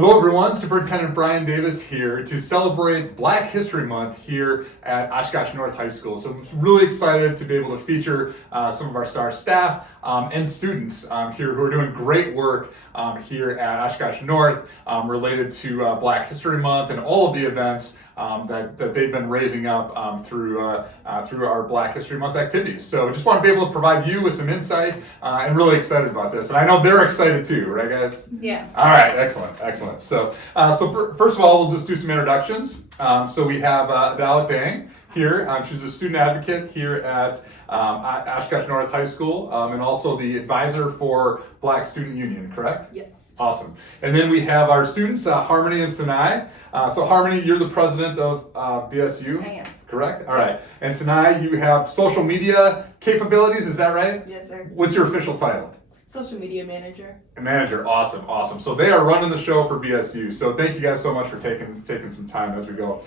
Hello everyone, Superintendent Davis here to celebrate Black History Month here at Oshkosh North High School. So I'm really excited to be able to feature some of our star staff and students here who are doing great work here at Oshkosh North related to Black History Month and all of the events that they've been raising up through our Black History Month activities. So I just want to be able to provide you with some insight and really excited about this. And I know they're excited too, right guys? Yeah. All right, excellent. So first of all, we'll just do some introductions. So we have Adalit Dang here. She's a student advocate here at Oshkosh North High School and also the advisor for Black Student Union, correct? Yes. Awesome. And then we have our students, Harmony and Sinai. So Harmony, you're the president of BSU. I am. Correct? All right. And Sinai, you have social media capabilities, is that right? Yes, sir. What's your official title? Social media manager. Manager, awesome. So they are running the show for BSU. So thank you guys so much for taking some time as we go.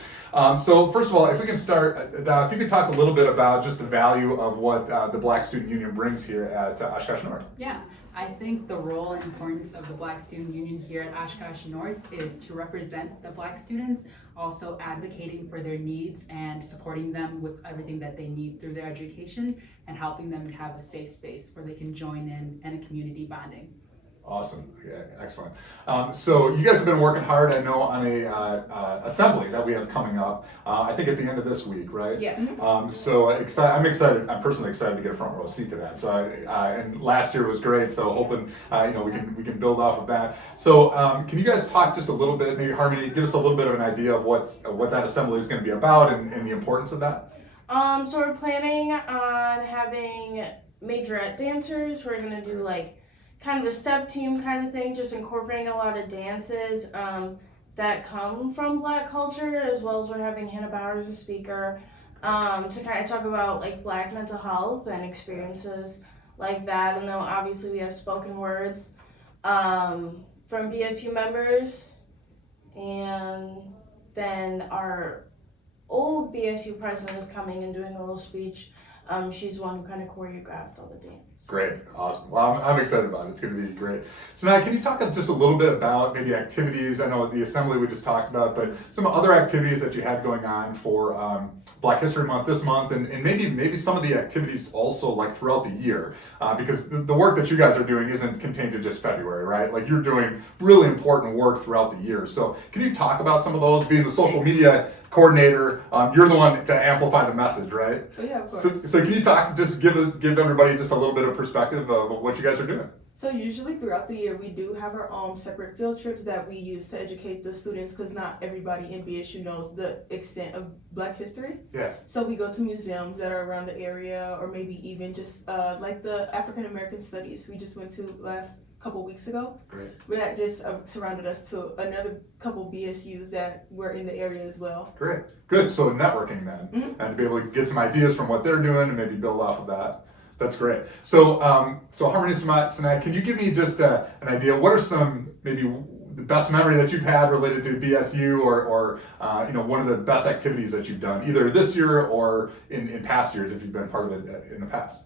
So first of all, if we can start, if you could talk a little bit about just the value of what the Black Student Union brings here at Oshkosh North. Yeah, I think the role and importance of the Black Student Union here at Oshkosh North is to represent the Black students, also advocating for their needs and supporting them with everything that they need through their education and helping them have a safe space where they can join in and a community bonding. Awesome. Yeah, excellent. So you guys have been working hard, I know, on a assembly that we have coming up. I think at the end of this week, right? Yeah. So I'm excited. I'm personally excited to get a front row seat to that. So and last year was great. So hoping we can build off of that. So can you guys talk just a little bit, maybe Harmony, give us a little bit of an idea of what that assembly is going to be about and the importance of that? So we're planning on having majorette dancers. We're gonna do like kind of a step team kind of thing, just incorporating a lot of dances that come from Black culture, as well as we're having Hannah Bauer as a speaker to kind of talk about like Black mental health and experiences like that. And then obviously we have spoken words from BSU members, and then our old BSU president is coming and doing a little speech. She's the one who kind of choreographed all the dance. Great, awesome. Well, I'm excited about it. It's going to be great. So now, can you talk just a little bit about maybe activities? I know the assembly we just talked about, but some other activities that you had going on for Black History Month this month, and maybe some of the activities also like throughout the year, because the work that you guys are doing isn't contained to just February, right? Like you're doing really important work throughout the year. So can you talk about some of those? Being the social media coordinator, you're the one to amplify the message, right? Oh yeah, of course. So can you talk, just give everybody just a little bit of perspective of what you guys are doing? So usually throughout the year, we do have our own separate field trips that we use to educate the students, because not everybody in BSU knows the extent of Black history. Yeah. So we go to museums that are around the area, or maybe even just like the African American Studies we just went to last couple weeks ago. Great. That just surrounded us to another couple BSUs that were in the area as well. Great. Good. So networking then, and to be able to get some ideas from what they're doing and maybe build off of that. That's great. So Harmony and Sinai, can you give me just an idea? What are some maybe the best memory that you've had related to BSU, or one of the best activities that you've done either this year or in past years if you've been part of it in the past?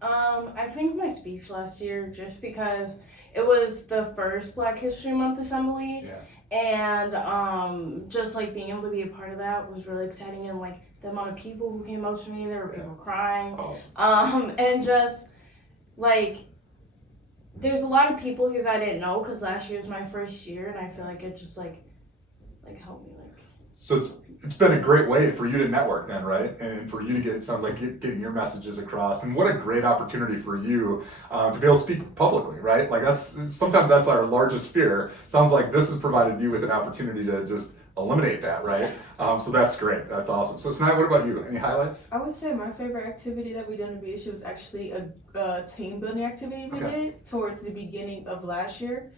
I think my speech last year, just because it was the first Black History Month assembly, and just like being able to be a part of that was really exciting, and like the amount of people who came up to me, there were people crying, Awesome. and just like there's a lot of people here that I didn't know, because last year was my first year, and I feel like it just like helped me like. So it's been a great way for you to network then, right? And for you to getting your messages across. And what a great opportunity for you to be able to speak publicly, right? Like sometimes that's our largest fear. Sounds like this has provided you with an opportunity to just eliminate that, right? So that's great. That's awesome. So Sinai, what about you? Any highlights? I would say my favorite activity that we done in BSU was actually a team building activity we did towards the beginning of last year.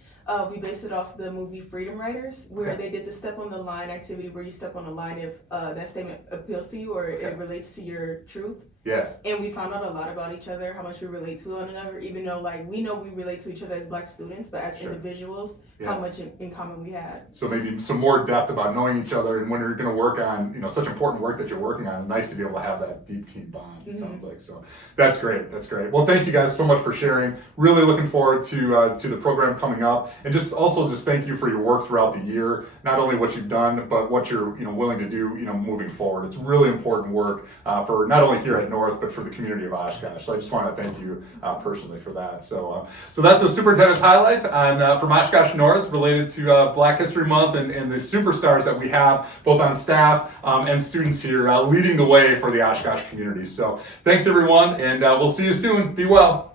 We based it off the movie Freedom Writers, where they did the step on the line activity, where you step on the line if that statement appeals to you or it relates to your truth. Yeah. And we found out a lot about each other, how much we relate to one another, even though like we know we relate to each other as Black students, but as individuals, how much in common we had. So maybe some more depth about knowing each other, and when you're going to work on, such important work that you're working on, nice to be able to have that deep team bond, it sounds like. So that's great. That's great. Well, thank you guys so much for sharing. Really looking forward to the program coming up, and just thank you for your work throughout the year, not only what you've done, but what you're, willing to do, moving forward. It's really important work for not only here at North, but for the community of Oshkosh. So I just want to thank you personally for that. So that's the superintendent's highlight on from Oshkosh North related to Black History Month and the superstars that we have both on staff and students here leading the way for the Oshkosh community. So thanks everyone, and we'll see you soon. Be well.